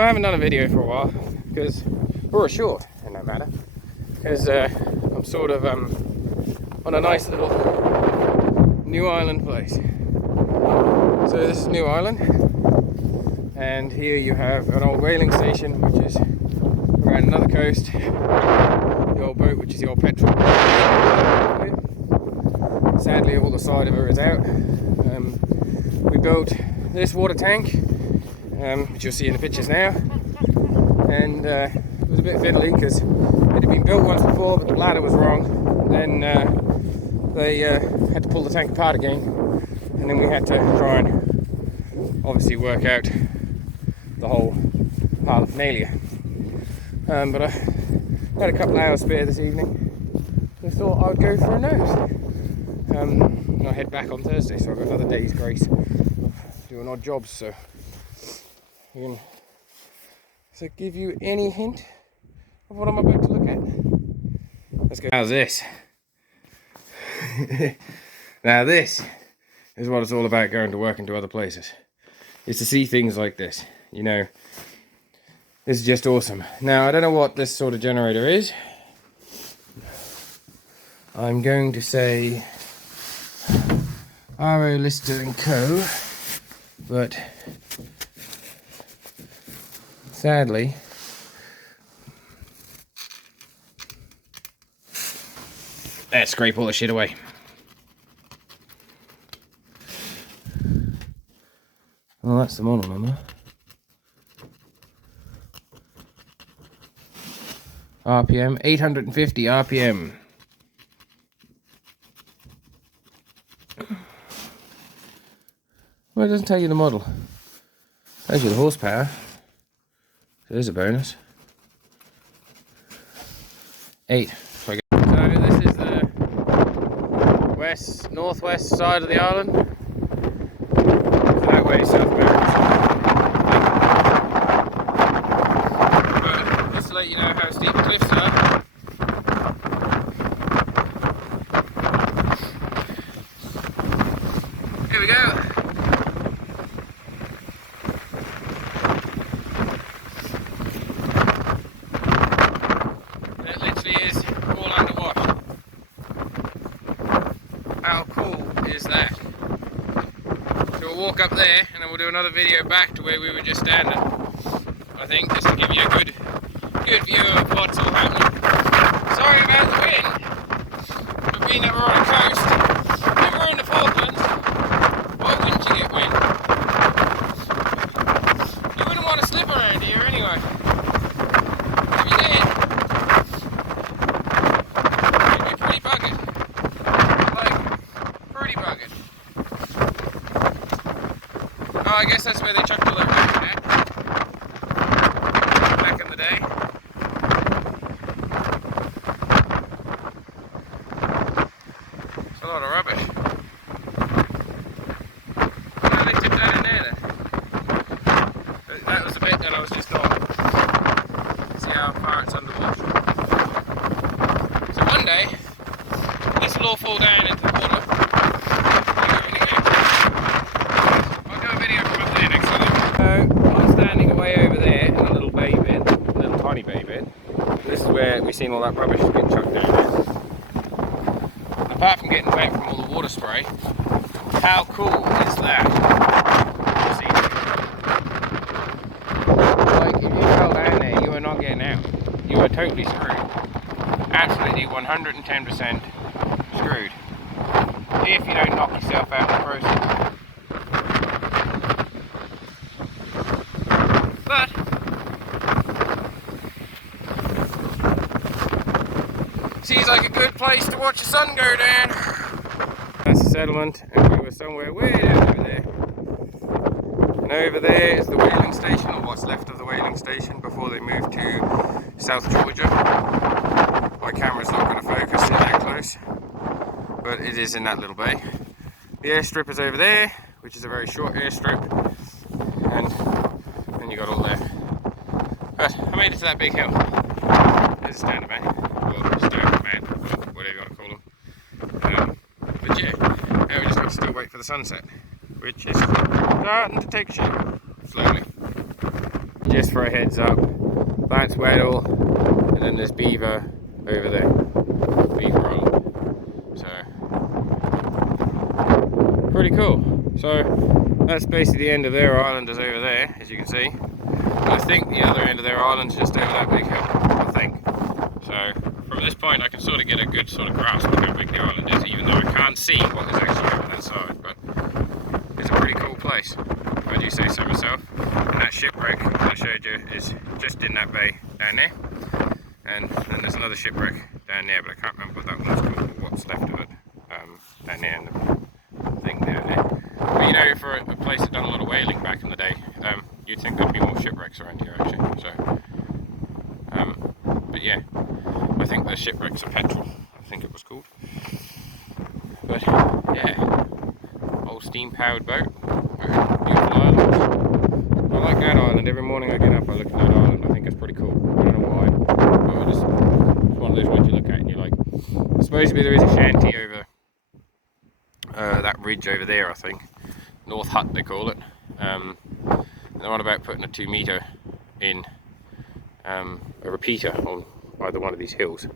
I haven't done a video for a while, because, or a short, in that matter, because I'm sort of on a nice little New Ireland place. So this is New Ireland, and here you have an old whaling station, which is around another coast, the old boat, which is the old petrol. Sadly, all the side of her is out. We built this water tank, which you'll see in the pictures now, and it was a bit fiddly because it had been built once before, but the bladder was wrong. Then they had to pull the tank apart again, and then we had to try and obviously work out the whole paraphernalia. But I had a couple of hours spare this evening, so I thought I'd go for a nose. And I'll head back on Thursday, so I've got another day's grace of doing odd jobs. So, does that give you any hint of what I'm about to look at? Let's go. How's this? Now this is what it's all about, going to work into other places. Is to see things like this. You know, this is just awesome. Now I don't know what this sort of generator is. I'm going to say RO Lister & Co, but sadly let's scrape all the shit away. Well, that's the model number. RPM 850 RPM. Well, it doesn't tell you the model. It tells you the horsepower. So there's a bonus. 8. So this is the northwest side of the island. So that way, South America. But just to let you know how steep the cliffs are. Here we go. How cool is that? So we'll walk up there and then we'll do another video back to where we were just standing. I think just to give you a good view of what's all happening. Sorry about the wind, but being that we're on a coast, if we're in the Falklands, why wouldn't you get wind? You wouldn't want to slip around here anyway. If you did, you'd be pretty buggered. Oh, I guess that's where they chucked all their women at back in the day. It's a lot of rubbish. Oh, they tipped that in there then. But that was the bit that I was just on. See how far it's underwater. So one day, this will all fall down into the water. I'm standing way over there in a little bay bed, a little tiny bay bed. This is where we've seen all that rubbish getting chucked down there. Apart from getting wet from all the water spray, how cool is that? See? Like, if you fell down there, you are not getting out. You are totally screwed. Absolutely 110% screwed. If you don't knock yourself out in the process. But seems like a good place to watch the sun go down. That's the settlement, and we were somewhere way down over there. And over there is the whaling station, or what's left of the whaling station before they moved to South Georgia. My camera's not going to focus in that close, but it is in that little bay. The airstrip is over there, which is a very short airstrip, and then you got all there. But I made it to that big hill. There's a standard man, or standard man, whatever you want to call him. But yeah, now we just got to still wait for the sunset, which is starting to take shape slowly. just for a heads up, that's Weddell, and then there's Beaver over there, Beaver Island. So pretty cool. So that's basically the end of their island is over there, as you can see. And I think the other end of their island is just over that big hill, I think. So from this point I can sort of get a good sort of grasp of how big the island is, even though I can't see what is actually over that side. But it's a pretty cool place, if I do say so myself. And that shipwreck I showed you is just in that bay down there. And then there's another shipwreck down there, but I can't remember what that one's called or what's left of it. Down there in the thing down there. But you know, for a place that done a lot of whaling back in the day, you'd think there'd be more shipwrecks around here actually. So, but yeah, I think the shipwrecks are Petrel, I think it was called. But yeah, old steam powered boat, beautiful island. I like that island. Every morning I get up, I look at that island. I think it's pretty cool. I don't know why, but it's one of those ones you look at and you're like, supposedly there is a shanty over that ridge over there, I think. North Hut they call it. They're on about putting a 2 metre in a repeater on either one of these hills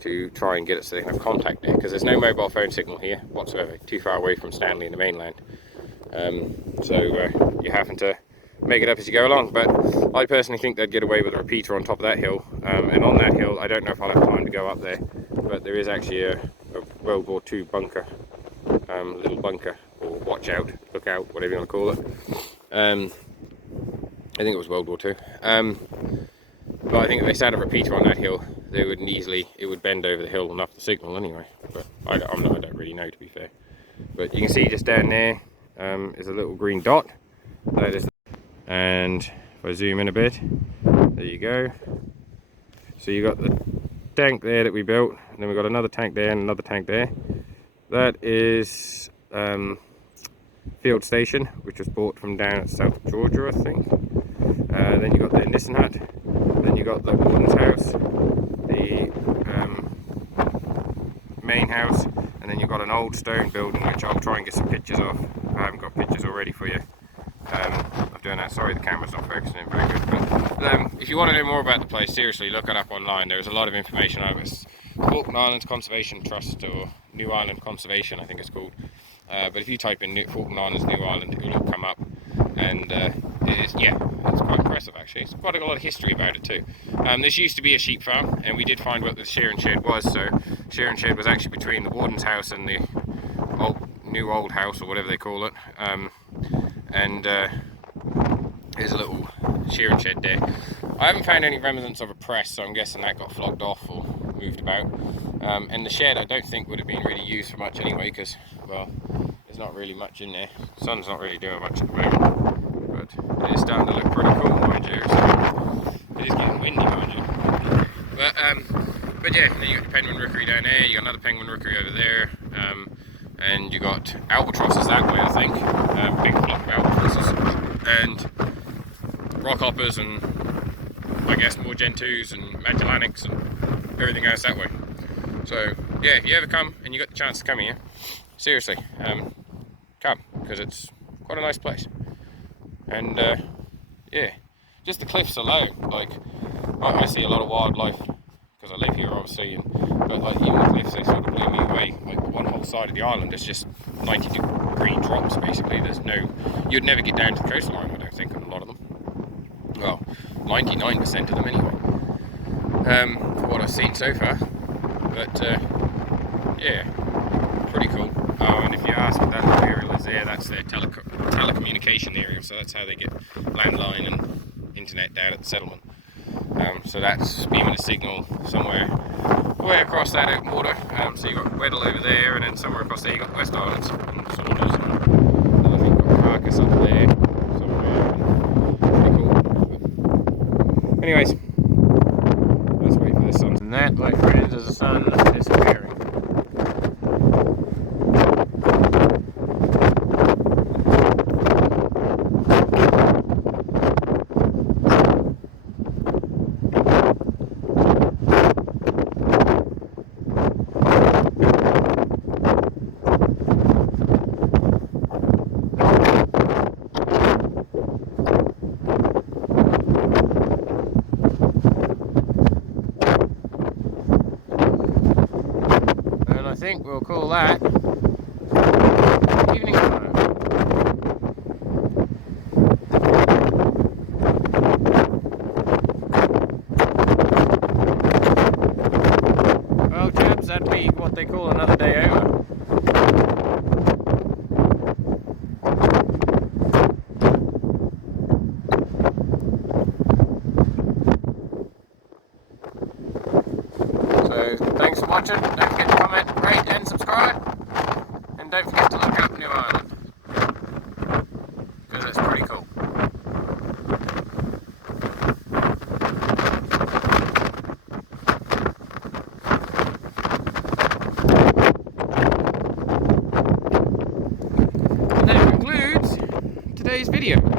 to try and get it so they can have contact there, because there's no mobile phone signal here whatsoever, too far away from Stanley and the mainland. So you're having to make it up as you go along, but I personally think they'd get away with a repeater on top of that hill. And on that hill, I don't know if I'll have time to go up there, but there is actually a World War II bunker, little bunker, or watch out, look out, whatever you want to call it. I think it was World War II. But I think if they set a repeater on that hill, they would it would bend over the hill enough to signal anyway. But I don't really know, to be fair. But you can see just down there is a little green dot. That is, and if I zoom in a bit, there you go. So you got the tank there that we built, and then we've got another tank there and another tank there. That is Field Station, which was bought from down at South Georgia, I think. Then you got the Nissen Hut, then you got the Warden's house, the main house, and then you've got an old stone building which I'll try and get some pictures of. I haven't got pictures already for you. I'm doing that, sorry the camera's not focusing in very good, but if you want to know more about the place, seriously look it up online. There's a lot of information on it. It's Falkland Islands Conservation Trust, or New Island Conservation I think it's called. But if you type in Falkland Islands New Island, it will all come up, and it's quite impressive actually. It's quite a lot of history about it too. This used to be a sheep farm, and we did find what the shearing shed was. So shearing shed was actually between the warden's house and the new old house, or whatever they call it. And there's a little shearing shed there. I haven't found any remnants of a press, so I'm guessing that got flogged off or moved about. And the shed I don't think would have been really used for much anyway, because, well, there's not really much in there. The sun's not really doing much at the moment, but it is starting to look pretty cool, mind you. So it is getting windy, mind you. But yeah, then you got your penguin rookery down there, you got another penguin rookery over there, and you got albatrosses that way, I think, big flock of albatrosses, and rockhoppers, and I guess more Gentoos and Magellanics and everything else that way. So yeah, if you ever come and you got the chance to come here, seriously, come, because it's quite a nice place. And yeah, just the cliffs alone, like I see a lot of wildlife because I live here obviously, but like even the cliffs, they sort of blew me away. Like one whole side of the island is just 90-degree drops basically. You'd never get down to the coastline, I don't think, on a lot of them. Well, 99% of them anyway, for what I've seen so far. But yeah, pretty cool. Oh, and if you ask what that area is there, that's their telecommunication area, so that's how they get landline and internet down at the settlement. So that's beaming a signal somewhere way across that open water. So you've got Weddell over there, and then somewhere across there you've got West Islands and Saunders, and I think you've got Carcass up there somewhere. Pretty cool. Anyways, let's wait for the sun. And that, my friends, is the sun disappearing. think we'll call that evening time. Well, chaps, that'd be what they call another day over. So, thanks for watching. Don't forget to comment, rate and subscribe. And don't forget to look up New Ireland, because it's pretty cool. And that concludes today's video.